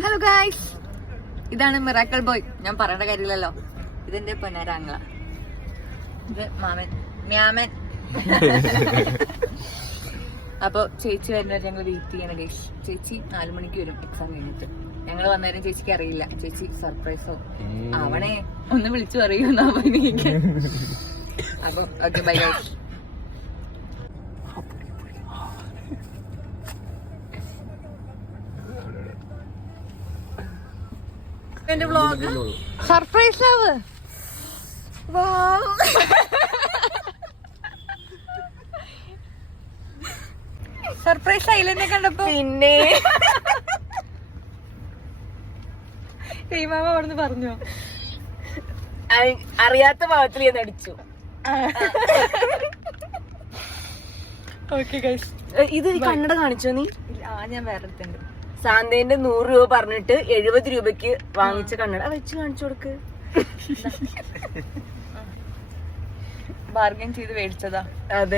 Hello guys, ഇതാണ് miracle boy. ഞാൻ പറയേണ്ട കാര്യമില്ലല്ലോ, ഇതെന്റെ പൊന്നാരാങ്ങള, ഇത് മാമൻ മ്യാമൻ. അപ്പൊ ചേച്ചി വരുന്നവരെ ഞങ്ങൾ വെയിറ്റ് ചെയ്യണം ഗൈസ്. ചേച്ചി 4 മണിക്ക് വരും എക്സാം കഴിഞ്ഞിട്ട്. ഞങ്ങൾ വന്നേരം ചേച്ചിക്ക് അറിയില്ല. ചേച്ചി സർപ്രൈസോ അവണേ ഒന്ന് വിളിച്ചു പറയുന്ന. അപ്പൊ ഓക്കെ, ബൈ ഗൈസ്. എന്റെ വ്ലോഗ് സർപ്രൈസ് ആവ്. സർപ്രൈസ് ആയില്ലെന്നെ കണ്ടപ്പോ. പിന്നെ മാമ അവിടുന്ന് പറഞ്ഞോ, അറിയാത്ത ഭാവത്തിൽ ഞാൻ അടിച്ചു. ഓക്കെ ഗൈസ്, ഇത് കണ്ണട കാണിച്ചോ നീ? ഞാൻ വേറെ എടുത്തുണ്ട്. സാന്തേന്റെ 100 രൂപ പറഞ്ഞിട്ട് 70 രൂപക്ക് വാങ്ങിച്ച കണ്ണട വെച്ച് കാണിച്ചു കൊടുക്ക്. ബാർഗൻ ചെയ്ത് മേടിച്ചതാ. അതെ.